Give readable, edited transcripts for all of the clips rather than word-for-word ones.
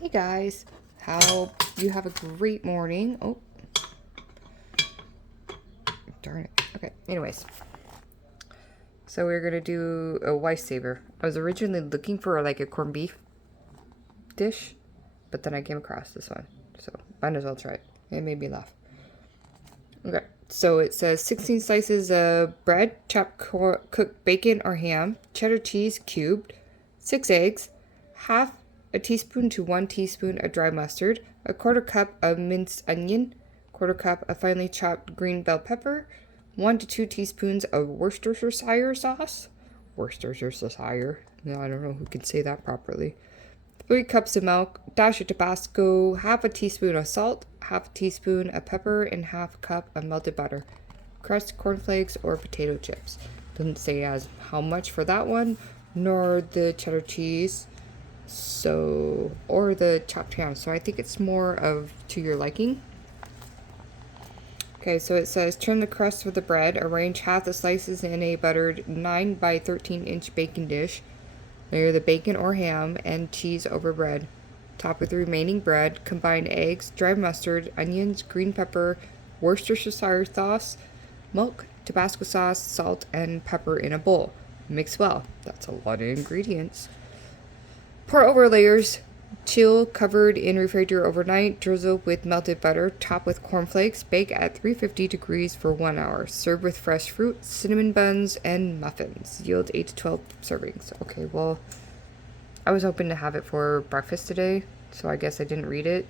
Hey guys, how you have a great morning. Oh, darn it. Okay, anyways. So we're gonna do a wife saver. I was originally looking for like a corned beef dish, but then I came across this one. So might as well try it. It made me laugh. Okay, so it says 16 slices of bread, chopped cooked bacon or ham, cheddar cheese cubed, 6 eggs, half a teaspoon to 1 teaspoon of dry mustard, a quarter cup of minced onion, quarter cup of finely chopped green bell pepper, 1 to 2 teaspoons of Worcestershire sauce. Worcestershire. No, I don't know who can say that properly. 3 cups of milk, dash of Tabasco, half a teaspoon of salt, half a teaspoon of pepper, and half a cup of melted butter. Crushed cornflakes or potato chips. Doesn't say as how much for that one, nor the cheddar cheese, so or the chopped ham. So I think it's more of to your liking. Okay, so it says trim the crust with the bread. Arrange half the slices in a buttered 9 by 13-inch baking dish. Layer the bacon or ham and cheese over bread. Top with the remaining bread. Combine eggs, dry mustard, onions, green pepper, Worcestershire sauce, milk, Tabasco sauce, salt, and pepper in a bowl. Mix well. That's a lot of ingredients. Pour over layers. Chill, covered in refrigerator overnight. Drizzle with melted butter. Top with cornflakes. Bake at 350 degrees for 1 hour. Serve with fresh fruit, cinnamon buns, and muffins. Yield 8 to 12 servings. Okay, well, I was hoping to have it for breakfast today, so I guess I didn't read it.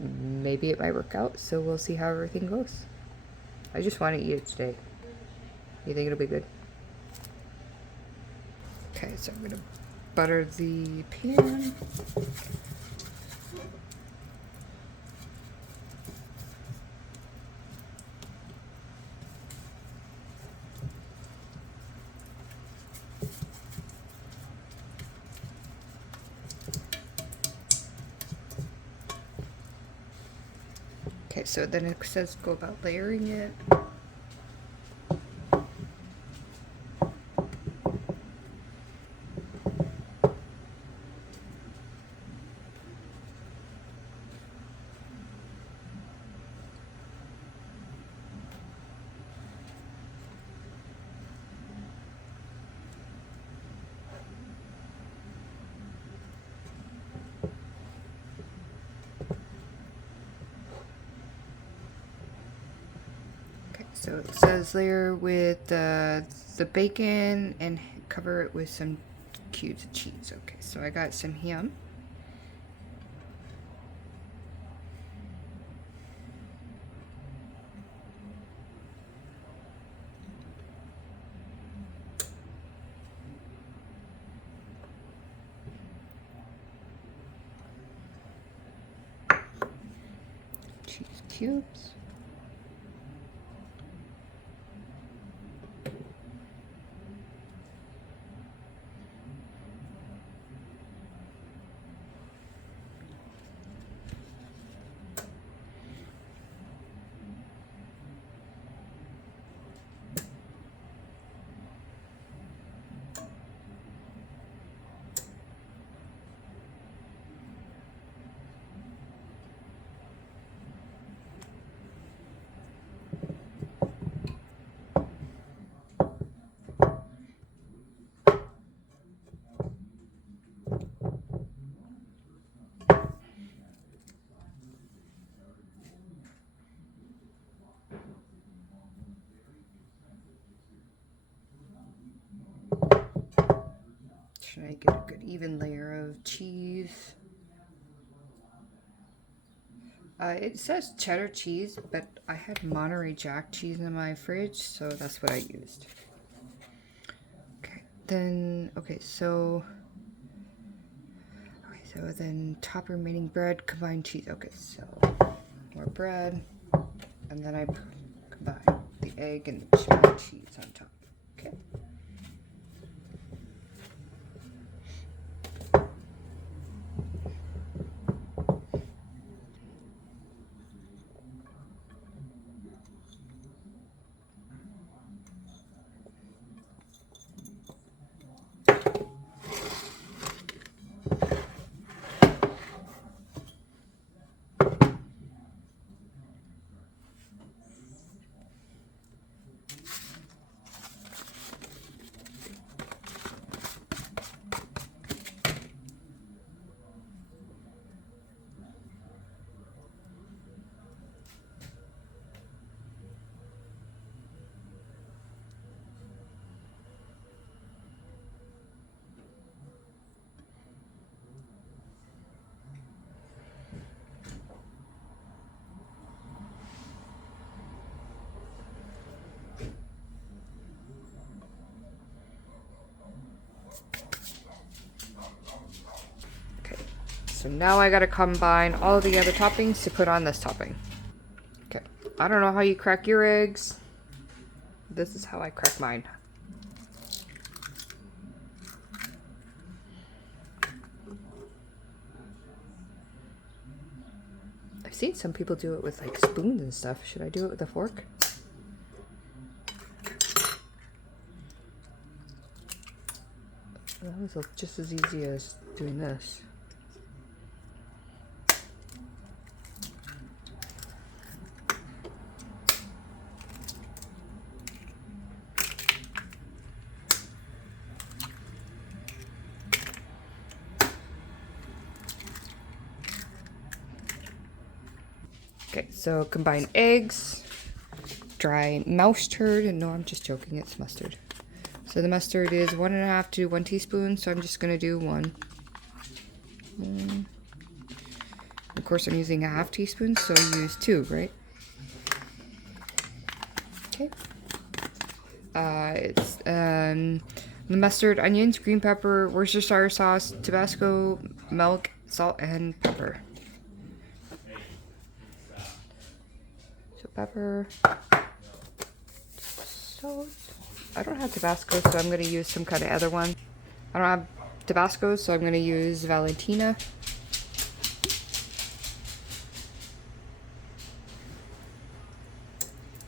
Maybe it might work out, so we'll see how everything goes. I just want to eat it today. You think it'll be good? Okay, so I'm gonna butter the pan. Okay, so then it says go about layering it. So it says layer with the bacon and cover it with some cubes of cheese. Okay, so I got some ham. Cheese cubes. Should I get a good even layer of cheese? It says cheddar cheese, but I had Monterey Jack cheese in my fridge, so that's what I used. Okay, then, so then top remaining bread, combine cheese. Okay, so more bread, and then I combine the egg and the cheese on top. Okay. so now I gotta combine all the other toppings to put on this topping. Okay, I don't know how you crack your eggs. This is how I crack mine. I've seen some people do it with like spoons and stuff. Should I do it with a fork? That was just as easy as doing this. Okay, so combine eggs, dry mouse turd, and no, I'm just joking, it's mustard. So the mustard is 1.5 to 1 teaspoon, so I'm just gonna do 1. Of course, I'm using a 1/2 teaspoon, so I use 2, right? Okay. It's the mustard, onions, green pepper, Worcestershire sauce, Tabasco, milk, salt, and pepper. So pepper, salt. I don't have Tabasco, so I'm going to use some kind of other one. I don't have Tabasco, so I'm going to use Valentina.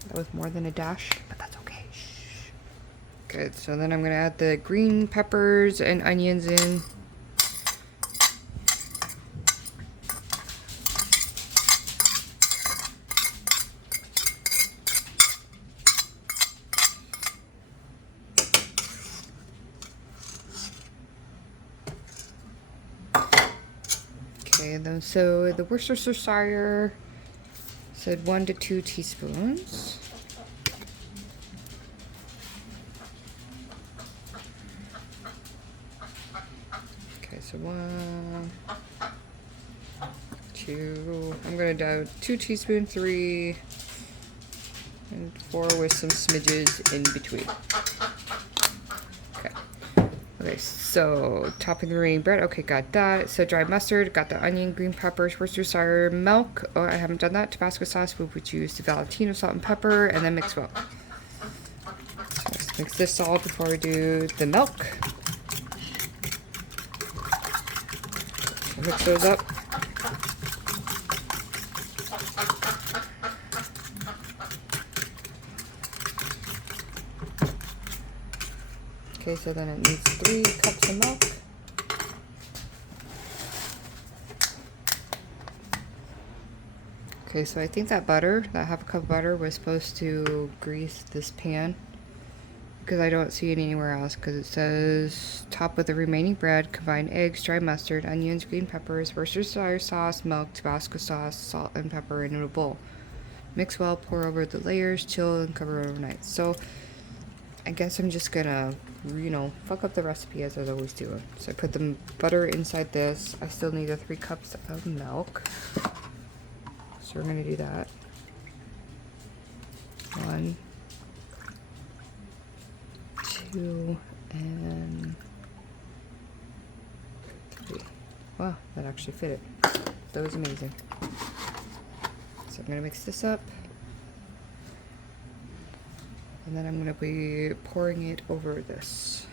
That was more than a dash, but that's okay. Shh. Good, so then I'm going to add the green peppers and onions in. Okay, then so the Worcestershire said 1 to 2 teaspoons. Okay, so 1, 2. I'm gonna do 2 teaspoons, 3, and 4 with some smidges in between. Okay, so topping the remaining bread. Okay, got that. So dry mustard, got the onion, green peppers, Worcestershire, milk. Oh, I haven't done that. Tabasco sauce, we would use the Valentino salt and pepper, and then mix well. So let's mix this all before we do the milk. Mix those up. Okay, so then it needs 3 cups of milk. Okay, so I think that butter, that 1/2 cup of butter was supposed to grease this pan, because I don't see it anywhere else, because it says top with the remaining bread, combine eggs, dry mustard, onions, green peppers, Worcestershire sauce, milk, Tabasco sauce, salt, and pepper in a bowl. Mix well, pour over the layers, chill, and cover overnight. So I guess I'm just gonna, you know, fuck up the recipe as I always do. So I put the butter inside this. I still need the 3 cups of milk. So we're gonna do that. 1, 2, and 3. Wow, that actually fit it. That was amazing. So I'm gonna mix this up. And then I'm going to be pouring it over this.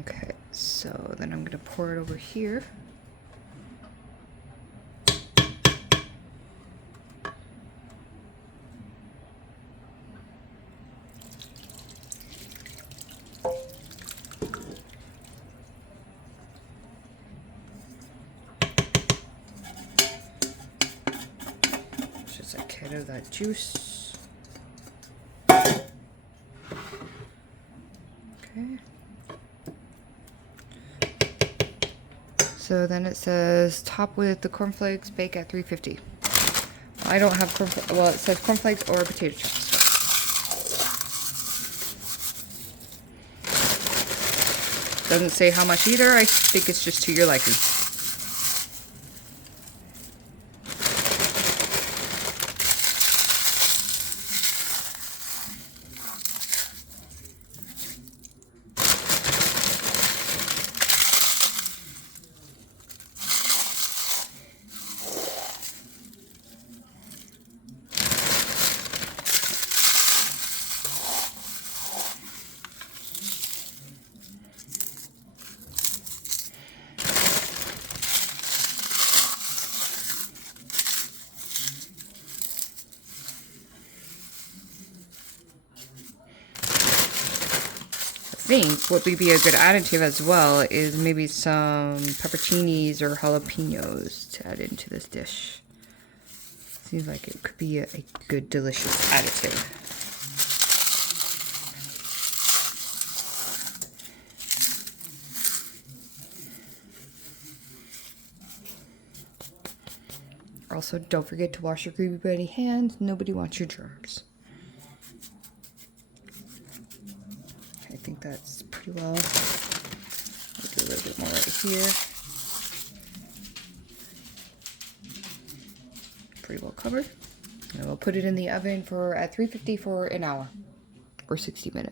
Okay, so then I'm going to pour it over here. Of that juice. Okay. So then it says top with the cornflakes, bake at 350. I don't have cornflakes. Well, it says cornflakes or potato chips. Doesn't say how much either. I think it's just to your liking. think what would be a good additive as well is maybe some pepperoncinis or jalapenos to add into this dish. Seems like it could be a good, delicious additive. Also, don't forget to wash your Greedy Betty hands. Nobody wants your germs. I think that's pretty well. I'll do a little bit more right here. Pretty well covered. And we'll put it in the oven for at 350 for an hour or 60 minutes.